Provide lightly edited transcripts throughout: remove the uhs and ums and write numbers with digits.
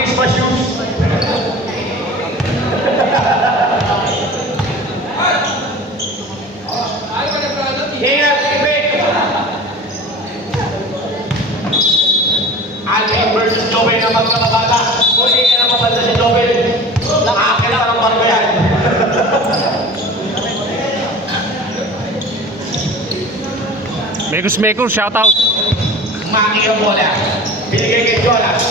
Christmas shoes. Ingat, Ibe. Alvin versus Joel na magkakabata. Kung hindi ka na mabanda si Joel, nakakita ka ng barba yan. Mekus, shout out. Maki ang bola. Binigay kay Jonas.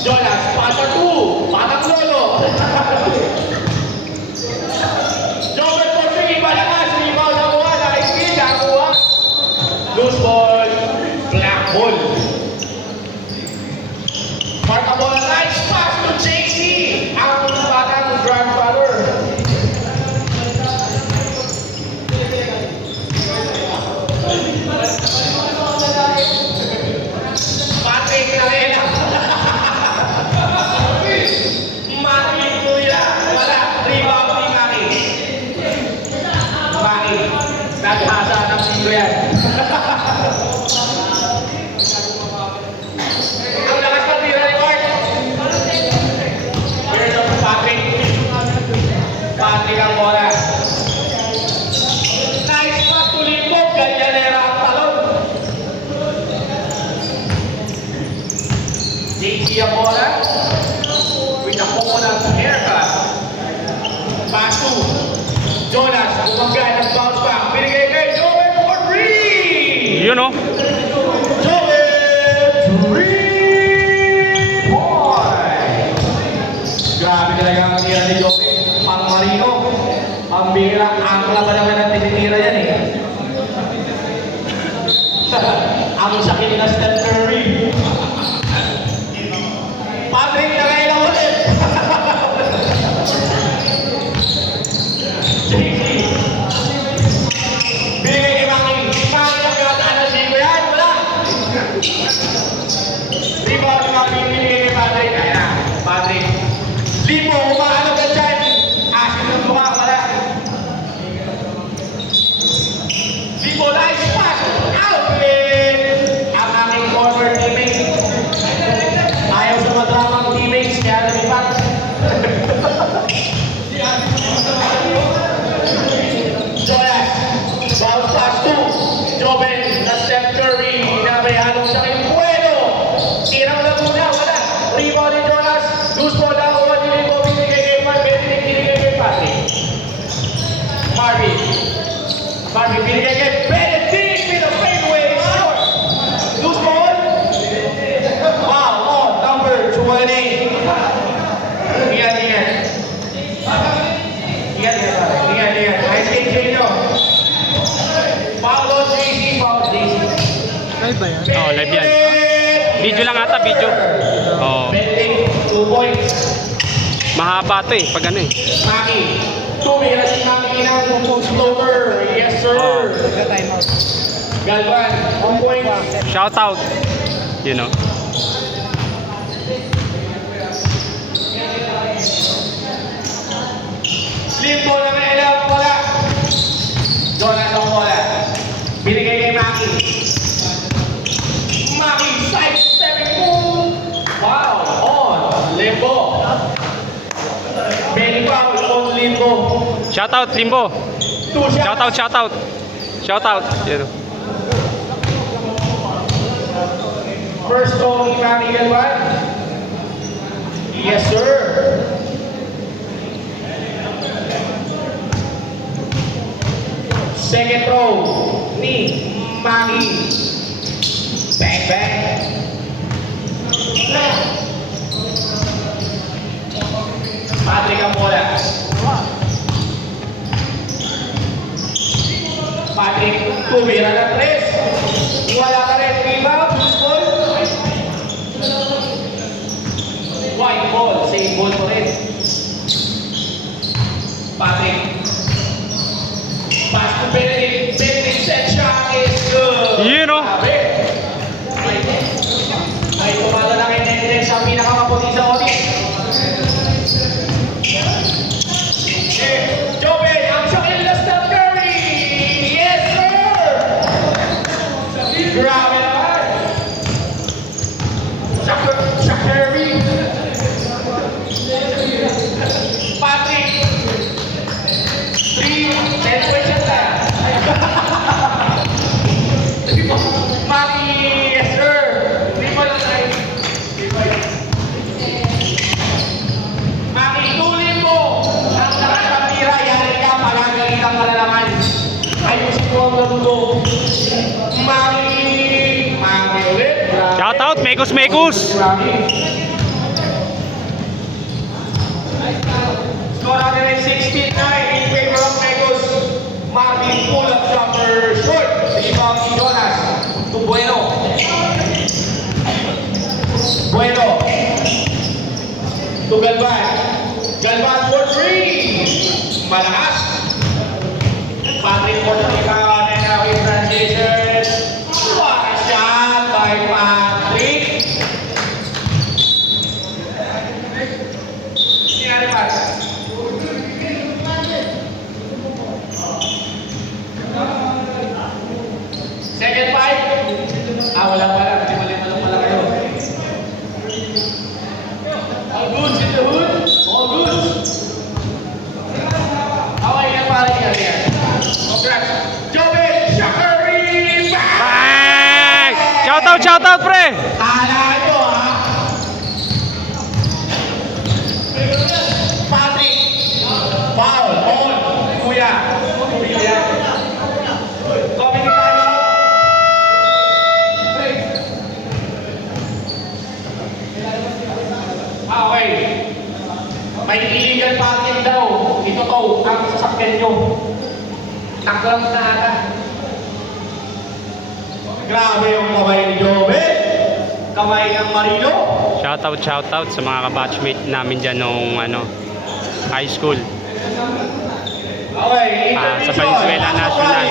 Jonas, patang 2. Patang solo. Joel for 3. Malakas. Rebound na buha. Nakikita. Nakuha. Loose ball. Black ball. Mark ang bola. Nice pass to JC. Ang batang grandfather. Patrick Narela. Maki Kuya. Wala. Rebound ni Maki. Maki. Naghasa ng sino yan. Ang lakas pa tira ni Mark. Here's up Patrick. Patrick ang bola. Nice pass to Limbog. Ganyanera ang talon. JC ang bola. With a coconut haircut. Pass to Jonas. Bumagay ng bounce back. Binigay kay Joel for 3. You know. Joel 3 points. Grabe talaga ang tira ni Joel. Pang Marino. Ang bihira. Angla ba naman ang tinitira yan eh. Ang sakit na Steph Curry. Patrick na kayo lang ulit. JC. Binigay kay Maki. Maki ang gataan na si Kuyan. Wala. Rebound ni Maki. Binigay kay Patrick. Ayan na. Patrick. Lipo. Umaano ka dyan. Asin ng mukha. Wala. Lipo. Nice pass. Alvin. Ang aking former teammate. Ayaw sa madramang teammates, kaya lumipat. Jonas, bounce pass to Joven, na Steph Curry, inabayaan sa kay Puelo. Tirang na muna, wala. Rebound ni Jonas, loose ball na ako, hindi ko binigay kay Marvin, binigay kay Patrick. Marvin binigay kay Benedict with a fadeaway short. Loose ball. Wow, oh, number 20. Ingat. Nice game, Jeno. Foul on JC. Live ba yan? Oh, live yan. Video lang ata, video. Oh. Benedict, 2 points. Mahaba to eh, pag ano eh. Maki. 2 may si Maki ng slower. Yes, sir. Oh. Nagka-time out. Galvan, 1 point. Shout out. You know. Limbo na may alam, wala. Jonas ang bola. Binigay kay Maki. Maki, side stepping move. Wow, on. Limbo. Benny foul on Limbo. Shout out, Limbo. 2 shots. Shout out. You know. First goal ni Maki Galvan. Yes, sir. Second throw ni Maki. Bang, bang. Patrick ang bola. Patrick, tumira ng 3. Wala ka rin. Rebound, loose ball. White ball, same ball po rin. Patrick. Pass to Benedict. Benedict set shot is good. You know. Ay, tumala na kay Benedict sa pinakamaputi sa audit. Joven, ang sakil na Steph Curry. Yes, sir. Grabe naman. Sa Curry. Mami ulit. Shout out, Mekus Mekus. Score natin ay 16-9 in favor of Mekus. Mami pull-up jumper short. Rebound ni Jonas. To Bueno. Bueno. To Galvan. Galvan for 3. Malakas. Patrick for the rebound and now in transition. What a shot by Patrick. Sinari Patrick. Second fight. Wala pala. Mali-mali pala kayo. All goods in the hood. All goods. Okay na pala yan. Congrats. Joven Shakari! Bang! Shout out, pre. Tala nyo, ha? Patrick. Foul. On. Kuya. Kuya. Copy ni tayo. Okay. May illegal parking daw. Ito to, ang sasakyan nyo. Naklam na ata. Grabe yung kamay ni Jove. Kamay ng Marino. Shout out sa mga kabatchmate namin dyan nung high school. Okay, Sa Valenzuela National.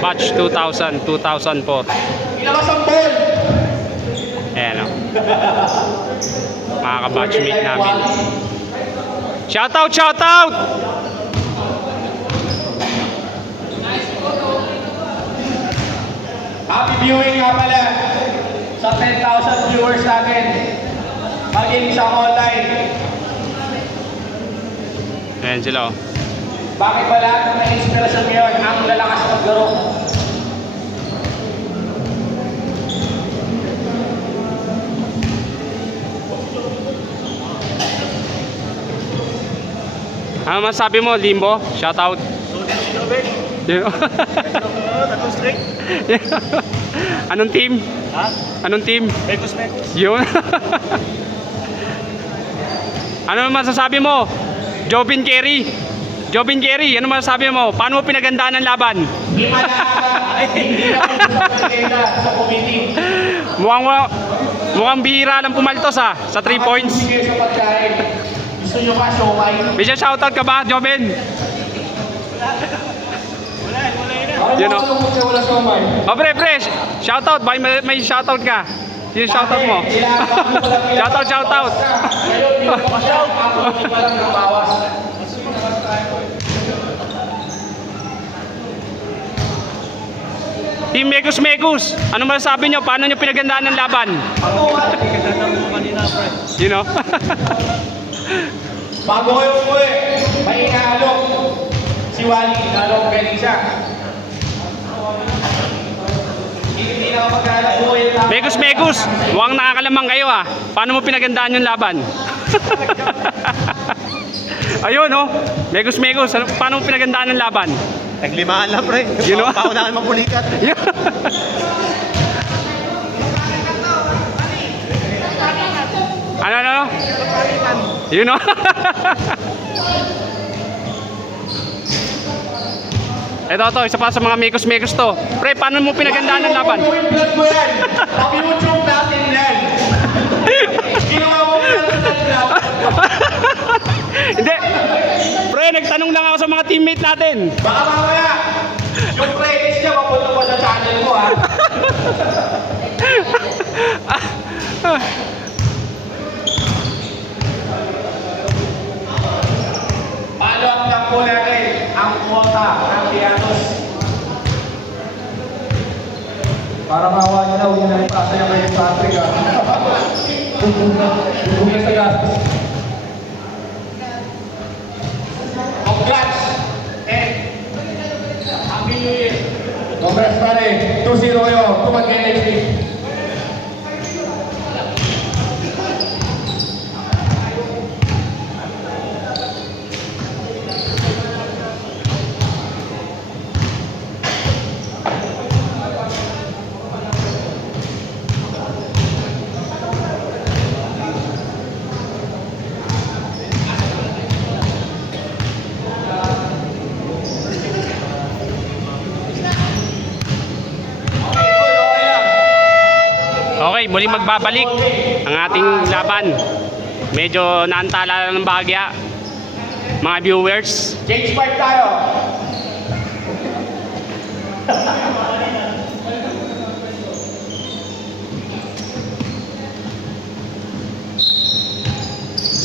Batch 2000, 2004. Ilabas ang ball. Ayan o. Mga kabatchmate namin. Shout out! Happy viewing nga pala sa 10,000 viewers natin. Maging sa online. Ayan sila o. Bakit ba lahat ng na-inspirasyon ngayon ang lalakas maglaro? Ano masabi mo, Limbo? Shout out. Anong team? Ha? Anong team? Mekus. Yun. Ano masasabi mo? Jobin Kerry, ano masasabi mo? Paano mo pinagandaan ng laban? Hindi malalaman, hindi ako sa pagkenda sa committee. Mukhang bihira lang pumaltos sa 3 points. Sige sa pagkain. Gusto nyo ba siomay? May shoutout ka ba, Jobin? Yun o. Wala siomay. O pre, shoutout. Baka may shoutout ka. Yung shoutout mo. Shoutout. Ngayon, pinapakashout. Ako hindi pa lang ng bawas. Team Mekus. Ano masasabi nyo? Paano nyo pinagandaan ng laban? Ako, Kanina, pre. You know? bago kayo umuwi, may inaalok. Si Wally, inaalok galing siya. Hindi na mag-aalok buhay yung tao. Mekus. Mukhang nakakalamang kayo Paano mo pinagandaan yung laban? Ayun Mekus. Paano mo pinagandaan ng laban? Naglimaan lang, pre. You know? Paunahan mapulikat. Ano? You know? Ito, isa pa sa mga Mekus to. Pre, paano mo pinagandaan ng laban? Vlog mo yan. Pag-YouTube natin yan. Ginawa mo yan sa vlog. Hindi. Pre, nagtanong lang ako sa mga teammate natin. Baka mamaya, yung credits niya mapunta pa sa channel mo, ha? Follow-up lang po natin ang quota ng Pianos. Para mawa niyo na, huwag niyo na ipasaya kayo sa Patrick, ha? Huwag niyo sa gastos. Congrats! And Happy New Year! Congrats pare! 2-0 kayo, tumag NXT. muli magbabalik ang ating laban. Medyo naantala ng bahagya. Mga viewers. Change part tayo.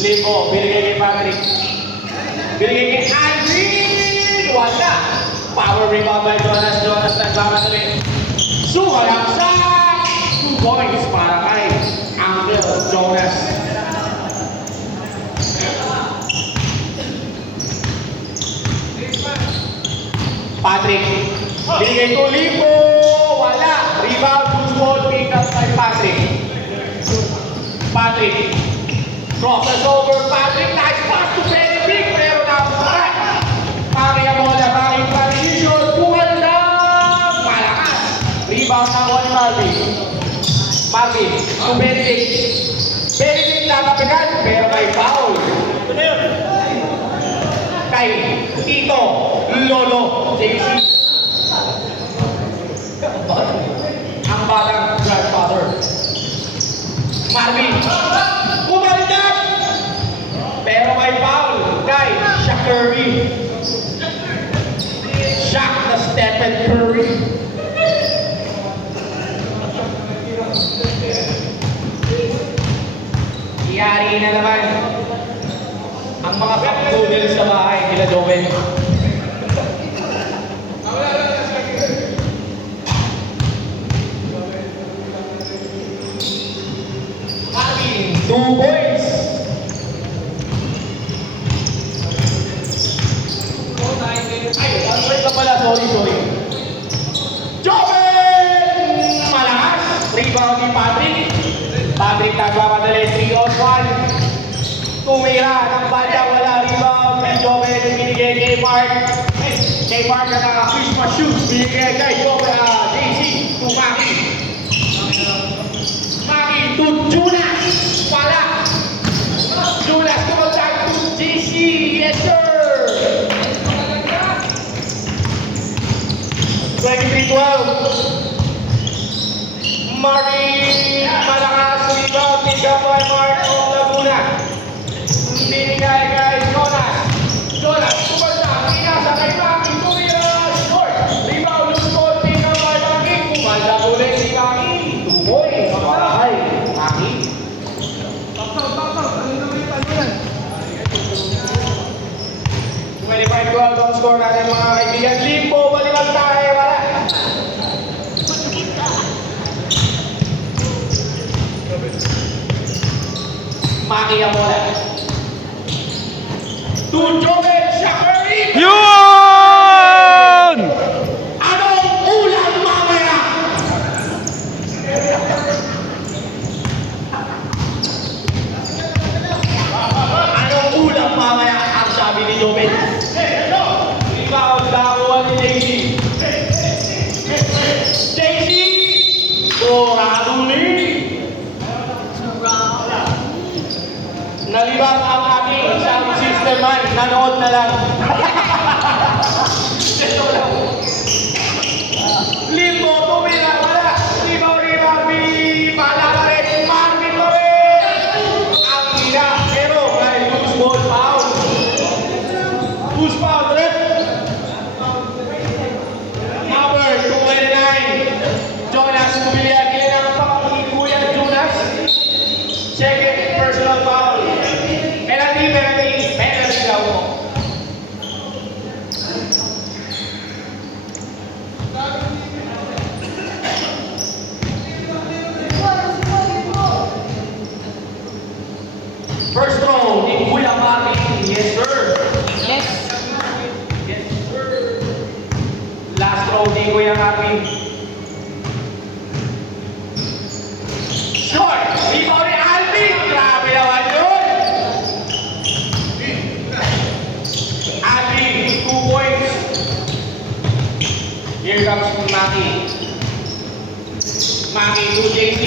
Limbo, binigay kay Patrick. Binigay kay Aldrin! Wala! Power rebound by Jonas. Jonas nagmamadali. Sumalaksak! 2 points para kay Uncle Jonas. Patrick. Binigay to Limbo. Wala. Rebound, loose ball, pick up by Patrick. Patrick. Crosses over. Patrick. Nice pass to Benedict. Pero napakat. Maria Mola. Maring transition. Kumanda. Malakas. Rebound ng Juan Marvin. Marvin. To Benedict. Benedict lalapigan. Pero may foul. Kay Tito Lolo JC. Ang batang grandfather. Marvin. Bumalikan! Pero may foul kay Shaq Curry. Shaq na Stephen Curry. Iyari na naman ang mga cup noodles sa bahay nila Joven. Marvin, 2 points. Ay, 1 point na pala. Sorry. Joven! Malakas. Rebound ni Patrick. Patrick nagmamadali. 3 on 1. Tumira ng banda, wala rebound. Kay Joven, binigay kay Mark. Kay Mark na naka-Christmas shoes. Binigay kay Joven, JC, to Maki. Maki to Jonas. Wala. Jonas to contact to JC. Yes, sir. 23-12. Maki, malakas. Rebound, pick up by Mark of Laguna. Binigay kay Jonas. Jonas, kumanda. Pinasa kay Maki. Tumira. Short. Rebound. Loose ball. Pick up by Maki. Kumanda ulit si Maki. 2 points. Para kay Maki. 25-12 ang score natin mga kaibigan. Limbo. Balikan tayo. Wala. Maki ang bola. To Joven Shaquri. Yun! Anong ulam mamaya? Anong ulam mamaya? Ang sabi ni Joven. Rebound, nakuha ni Daisy. Daisy! Torado ni. Nalibang ang aking sound system man, nanood na lang. Ito lang. Limbo, tumira, wala. Rebound, pala pa rin. Marvin pa rin. Ang ina, pero may loose ball foul. Loose foul rin. Number 29. Jonas Kubilian, kailangan pa pakikuyan Jonas. Second personal foul. Penalty daw po. First throw ni Kuya Marvin. Yes, sir. Yes. Yes, sir. Last throw ni Kuya Marvin. Short. Rebound ni Alvin. Grabe naman yun. Alvin, 2 points. Here comes Maki. Maki to JC.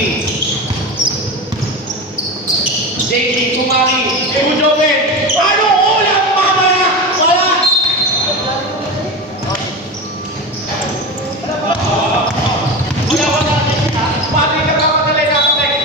JC to Maki. To Joven. Anong ulam mamaya? Wala. Wala. Patrick nagkamadali na connect.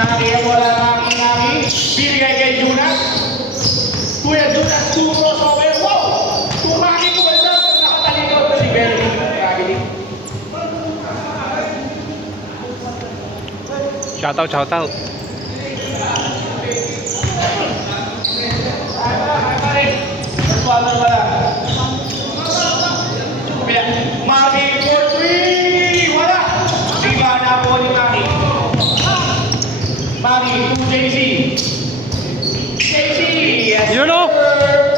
Nakakaya mo lang Maki. Bibigay kay Jonas. Kuya Jonas, 2 crossover. Wow! Tumaki ko ba dyan? Nakatalikod si Berry. Grabe din. Shoutout, shoutout. Maki for 3! Wala! Diba na po ni Maki. Maki to JC. JC! Yes, Yun o. sir.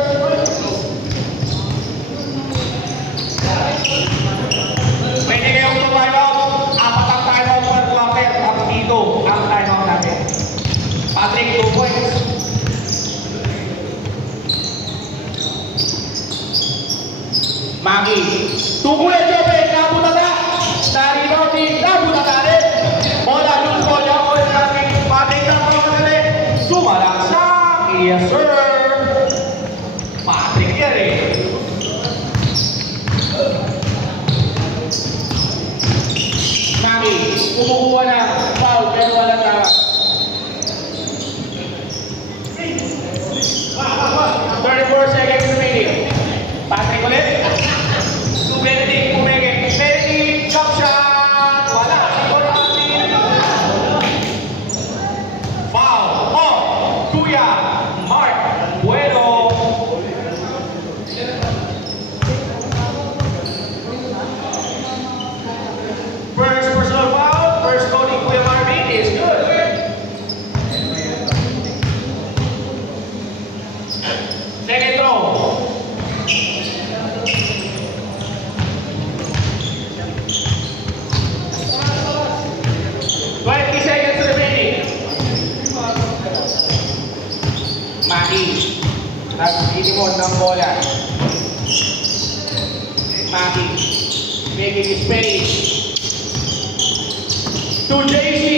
Pwede kayong tumayaw. 4 ang timeout per quarter. At dito ang timeout natin. Patrick, 2 points. Maki. Tukuya Jobe, nabutada. Narino din, nabutada rin. Bola, loose ball, yung ball natin. Patrick na po natin. Sumalaksak. Yes, sir. Patrick yan eh. Maki, kumukuha na. Foul, pero walang tama. 34 seconds remaining. Patrick ulit. To Benedict, Umege. Benedict, jump shot. Wala. Ipon natin. Foul. Oh, Kuya Mark Bueno. First personal foul. First goal ni Kuya Marvin is good. Second throw. Seconds remaining. Maki. Nag-ilimon ng bola. Maki. Making his space. To JC.